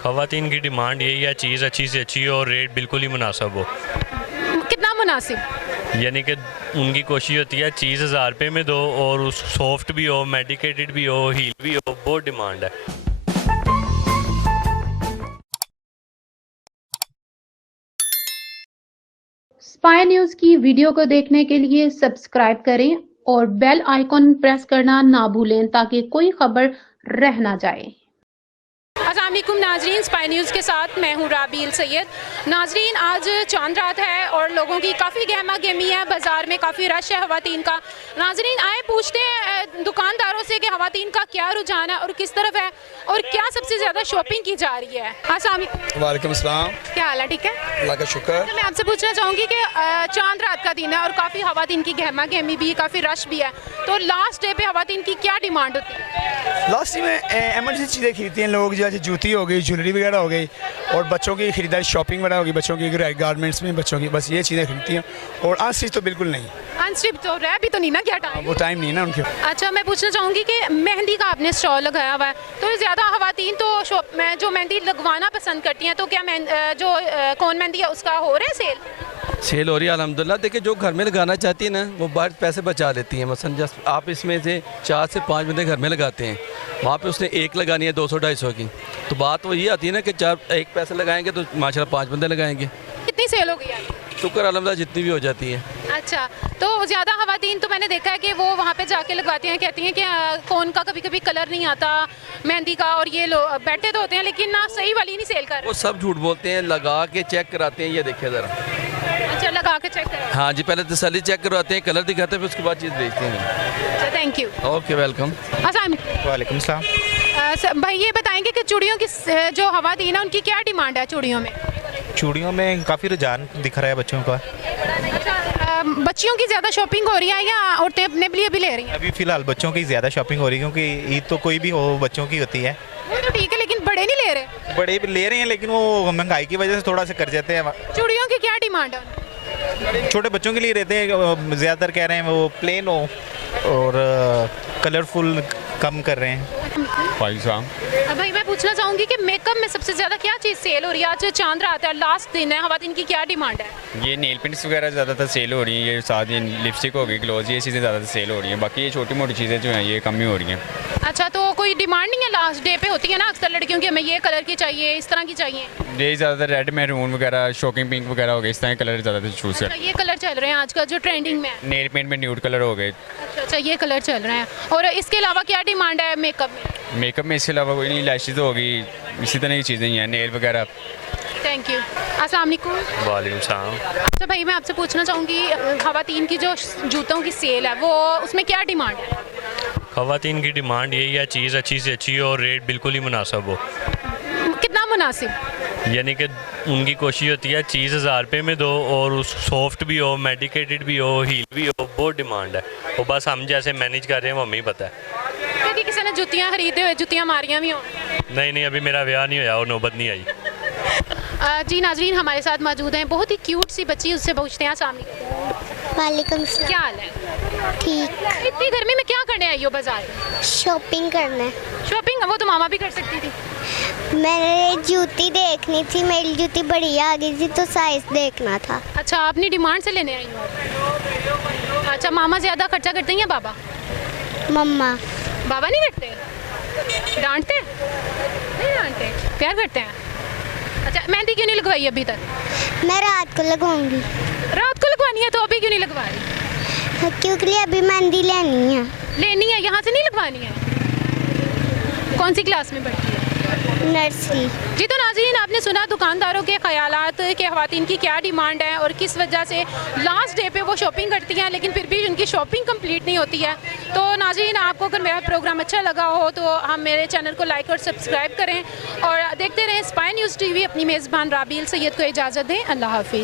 ख़वातीन की डिमांड यही है, चीज़ अच्छी से अच्छी हो और रेट बिल्कुल ही मुनासिब हो। कितना मुनासिब? यानी कि उनकी कोशिश होती है चीज़ 1000 रुपये में दो और उस सॉफ्ट भी हो, मेडिकेटेड भी हो, हील भी हो, बहुत डिमांड है। स्पाई न्यूज़ की वीडियो को देखने के लिए सब्सक्राइब करें और बेल आइकॉन प्रेस करना ना भूलें ताकि कोई खबर रह ना जाए। अस्सलामुअलैकुम नाजरीन, स्पाई न्यूज़ के साथ मैं हूँ राबील सैयद। नाजरीन, आज चांद रात है और लोगों की काफ़ी गहमा गहमी है, बाज़ार में काफ़ी रश है ख़वातीन का। नाजरीन आए पूछते हैं दुकानदारों से कि ख़वातीन का क्या रुझान है और किस तरफ है और क्या सबसे ज़्यादा शॉपिंग की जा रही है। अस्सलामुअलैकुम। वालेकुम अस्सलाम। क्या हाल है? ठीक है, अल्लाह का शुक्र। तो मैं आपसे पूछना चाहूँगी कि चांद रात का दिन है और काफ़ी ख़वातीन की गहमा गहमी भी, काफ़ी रश भी है, तो लास्ट डे पे ख़वातीन की क्या डिमांड होती है? लास्ट में एमरजेंसी चीज़ें खरीदती हैं लोग, जैसे जूती हो गई, ज्वेलरी वगैरह हो गई और बच्चों की खरीदारी शॉपिंग वगैरह होगी, बच्चों की गारमेंट्स में बच्चों की, बस ये चीज़ें खरीदती हैं। और अनस्टिच तो बिल्कुल नहीं, अनस्टिच तो रह भी तो नहीं ना, क्या टाइम? वो टाइम नहीं है ना उनके। अच्छा, मैं पूछना चाहूँगी कि मेहंदी का आपने स्टॉल लगाया हुआ है, तो ज़्यादा ख़वातीन तो शॉप में जो मेहंदी लगवाना पसंद करती हैं, तो क्या जो कौन मेहंदी है उसका हो रहा है सेल हो रही है अल्हम्दुलिल्लाह। देखिए, जो घर में लगाना चाहती है ना वो बाहर पैसे बचा लेती हैं। मसलन जस्ट आप इसमें से 4 से 5 बंदे घर में लगाते हैं, वहाँ पे उसने एक लगानी है 200-250 की, तो बात वो ये आती है ना कि 1 पैसे लगाएंगे तो माशाल्लाह 5 बंदे लगाएंगे। कितनी सेल हो गई है? शुक्र अल्हम्दुलिल्लाह जितनी भी हो जाती है। अच्छा, तो ज़्यादा ख़वातीन तो मैंने देखा है कि वो वहाँ पे जाके लगवाती हैं, कहती हैं कि कौन का कभी कभी कलर नहीं आता मेहंदी का, और ये लोग बैठे तो होते हैं लेकिन ना सही वाली नहीं सेल कर वो सब झूठ बोलते हैं, लगा के चेक कराते हैं। ये देखिए ज़रा। अच्छा, लगा के चेक करो। हाँ जी, पहले तसल्ली चेक करवाते हैं, कलर दिखाते हैं, फिर उसके बाद चीज़ बेचते हैं। अच्छा, थैंक यू। Okay, welcome. वालेकुम अस्सलाम। भाई ये बताएंगे कि चूड़ियों की जो ख़वातीन है उनकी क्या डिमांड है चूड़ियों में? चूड़ियों में काफ़ी रुझान दिख रहा है बच्चों का। अच्छा, बच्चियों की ज़्यादा शॉपिंग हो रही है या औरतें अपने लिए भी ले रही हैं? अभी फ़िलहाल बच्चों की ज़्यादा शॉपिंग हो रही है, क्योंकि ईद तो कोई भी हो बच्चों की होती है। वो तो ठीक है, लेकिन बड़े नहीं ले रहे? बड़े भी ले रहे हैं लेकिन वो महंगाई की वजह से थोड़ा सा कर जाते हैं। चूड़ियों की क्या डिमांड है? छोटे बच्चों के लिए रहते हैं, ज़्यादातर कह रहे हैं वो प्लेन हो और कलरफुल कम कर रहे हैं। भाई मैं पूछना चाहूँगी कि मेकअप में सबसे ज़्यादा क्या चीज़ सेल हो रही है? आज चांद रात है, लास्ट दिन है, ख़वातीन की क्या डिमांड है? ये नेल पेंट्स वगैरह ज़्यादातर सेल हो रही हैं, ये साथ ये लिपस्टिक हो गई, ग्लोज, ये चीज़ें ज़्यादातर सेल हो रही हैं। बाकी ये छोटी मोटी चीज़ें जो हैं ये कम ही हो रही हैं। अच्छा, तो कोई डिमांड नहीं है? लास्ट डे पे होती है ना अक्सर लड़कियों की, हमें ये कलर की चाहिए, इस तरह की चाहिए। ये ज़्यादातर रेड, मैरून वगैरह, शॉकिंग पिंक वगैरह हो गए, इस तरह के कलर ज़्यादातर चूज़ अच्छा, ये कलर चल रहे हैं आजकल जो ट्रेंडिंग में है? नेल पेंट में न्यूड कलर हो गए। अच्छा, ये कलर चल रहे हैं। और इसके अलावा क्या डिमांड है मेकअप में? मेकअप में इसके अलावा कोई नहीं, लैशेज़ होगी, इसी तरह की चीज़ें ही हैं, नेल वगैरह। Thank you. अस्सलाम वालेकुम। वालेकुम सलाम। अच्छा भाई, मैं आपसे पूछना चाहूँगी ख़वातीन की जो जूतों की सेल है वो उसमें क्या डिमांड है? ख़वातीन की डिमांड यही है, चीज़ अच्छी से अच्छी हो और रेट बिल्कुल ही मुनासिब हो। कितना मुनासिब? यानी कि उनकी कोशिश होती है चीज़ 1000 रुपये में दो और उस सॉफ्ट भी हो, मेडिकेटेड भी हो, हील भी हो, बहुत डिमांड है। वो बस हम जैसे मैनेज कर रहे हैं वो हमें ही पता है। कभी किसी ने जुतियाँ खरीदे हुए, जुतियाँ मारियाँ भी हों? नहीं, अभी मेरा ब्याह नहीं होया और नौबत नहीं आई। जी नाजरीन, हमारे साथ मौजूद हैं बहुत ही क्यूट सी बच्ची, उससे पूछते हैं। अस्सलाम वालेकुम वालेकुम, क्या हाल है? ठीक। इतनी गर्मी में क्या करने आई हो बाजार? शॉपिंग करना है। शॉपिंग वो तो मामा भी कर सकती थी। मैंने जूती देखनी थी, मेरी जूती बड़ी आ गई थी तो साइज देखना था। अच्छा, आपने डिमांड से लेने आई हो? अच्छा, मामा ज़्यादा खर्चा करते हैं या बाबा? मम्मा। बाबा नहीं करते? डांटते? नहीं डांटते, प्यार करते हैं। अच्छा, मेहंदी क्यों नहीं लगवाई अभी तक? मैं रात को लगवाऊंगी। रात को लगवानी है तो अभी क्यों नहीं लगवा रही? क्योंकि अभी मेहंदी लेनी है। लेनी है, यहाँ से नहीं लगवानी है? कौन सी क्लास में पढ़ती है? नर्सरी। जी, तो नाज़रीन आपने सुना दुकानदारों के ख्यालात कि ख़वातीन की क्या डिमांड है और किस वजह से लास्ट डे पे वो शॉपिंग करती हैं लेकिन फिर भी उनकी शॉपिंग कंप्लीट नहीं होती है। तो नाज़रीन, आपको अगर मेरा प्रोग्राम अच्छा लगा हो तो हम मेरे चैनल को लाइक और सब्सक्राइब करें और देखते रहें स्पाई न्यूज़ TV। अपनी मेज़बान राबील सैयद को इजाज़त दें। अल्लाह हाफिज़।